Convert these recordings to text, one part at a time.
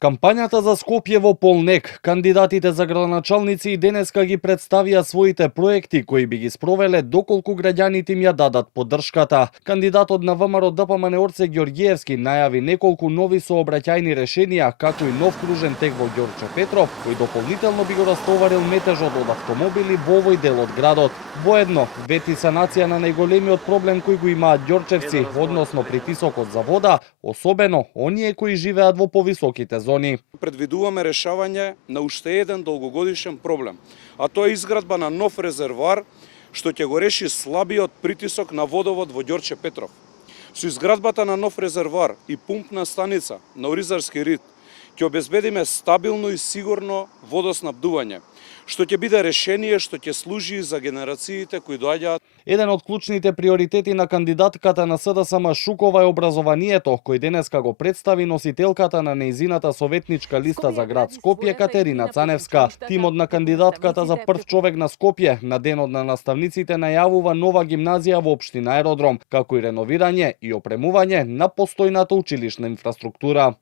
Кампањата за Скопје во полнек. Кандидатите за градоначалници и денеска ги представија своите проекти кои би ги спровеле доколку граѓаните им ја дадат поддршката. Кандидатот на ВМРО ДПМН Орце Ѓорѓиевски најави неколку нови сообраќајни решенија, како и нов кружен тек во Ѓорче Петров, кој дополнително би го растоварил метежот од автомобили во овој дел од градот. Воедно, вети санација на најголемиот проблем кој го имаат ѓорчевци, односно притисокот за вода, особено оние кои живеат во повисоките зони. Предвидуваме решавање на уште еден долгогодишен проблем, а тоа е изградба на нов резервоар што ќе го реши слабиот притисок на водовод во Ѓорче Петров. Со изградбата на нов резервоар и пумпна станица на Оризарски рид ќе обезбедиме стабилно и сигурно водоснабдување, што ќе биде решение што ќе служи за генерациите кои доаѓаат. Еден од клучните приоритети на кандидатката на СДСМ Шукова е образованието, кој денеска го представи носителката на нејзината советничка листа за град Скопје Катерина Цаневска. Тимот на кандидатката за прв човек на Скопје на денот на наставниците најавува нова гимназија во општина Аеродром, како и реновирање и опремување на постојната училишна инфраструктура.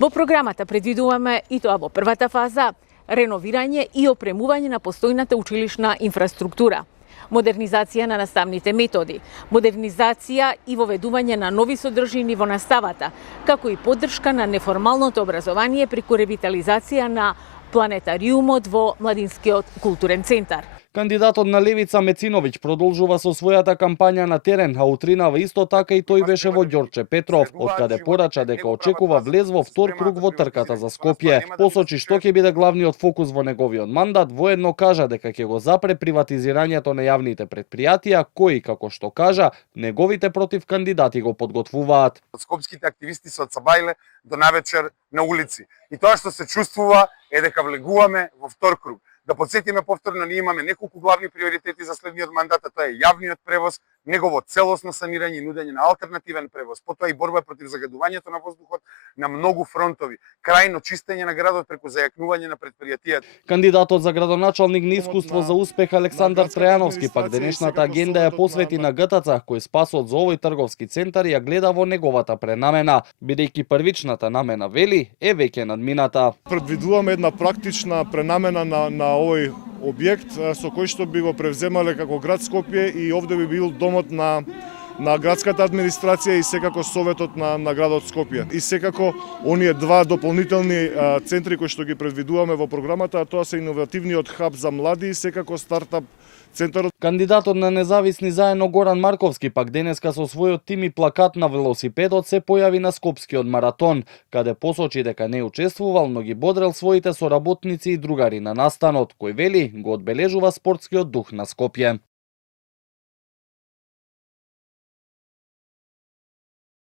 Во програмата предвидуваме и тоа во првата фаза реновирање и опремување на постојната училишна инфраструктура, модернизација на наставните методи, модернизација и воведување на нови содржини во наставата, како и поддршка на неформалното образование преку ревитализација на планетариумот во Младинскиот културен центар. Кандидатот на Левица Мециновиќ продолжува со својата кампања на терен, а утринава исто така и тој беше во Ѓорче Петров, од каде порача дека очекува влез во втор круг во трката за Скопје. Посочи што ќе биде главниот фокус во неговиот мандат, воедно кажа дека ќе го запре приватизирањето на јавните претпријатија, кои, како што кажа, неговите против кандидати го подготвуваат. Скопските активисти се одсабајле до навечер на улици. И тоа што се чувствува е дека влегуваме во втор круг. Да подсетиме повторно, ние имаме неколку главни приоритети за следниот мандат, а тоа е јавниот превоз, негово целосно санирање и нудење на алтернативен превоз, потоа и борба против загадувањето на воздухот на многу фронтови, крајно чистење на градот преку зајакнување на претпријатијата. Кандидатот за градоначалник на искуство за успех Александар Трајановски пак денешната агенда ја посвети на ГТЦ, кој спасот за овој трговски центар ја гледа во неговата пренамена, бидејќи првичната намена, вели, е веќе надмината. Предвидуваме една практична пренамена на овој објект со кој што би го превземале како град Скопје и овде би бил домот на градската администрација и секако советот на градот Скопје. И секако оние два дополнителни центри кои што ги предвидуваме во програмата, а тоа се иновативниот хаб за млади и секако стартап центарот. Кандидатот на независни заедно Горан Марковски пак денеска со својот тим и плакат на велосипедот се појави на Скопскиот маратон, каде посочи дека не учествувал, но ги бодрел своите соработници и другари на настанот, кој вели го одбележува спортскиот дух на Скопје.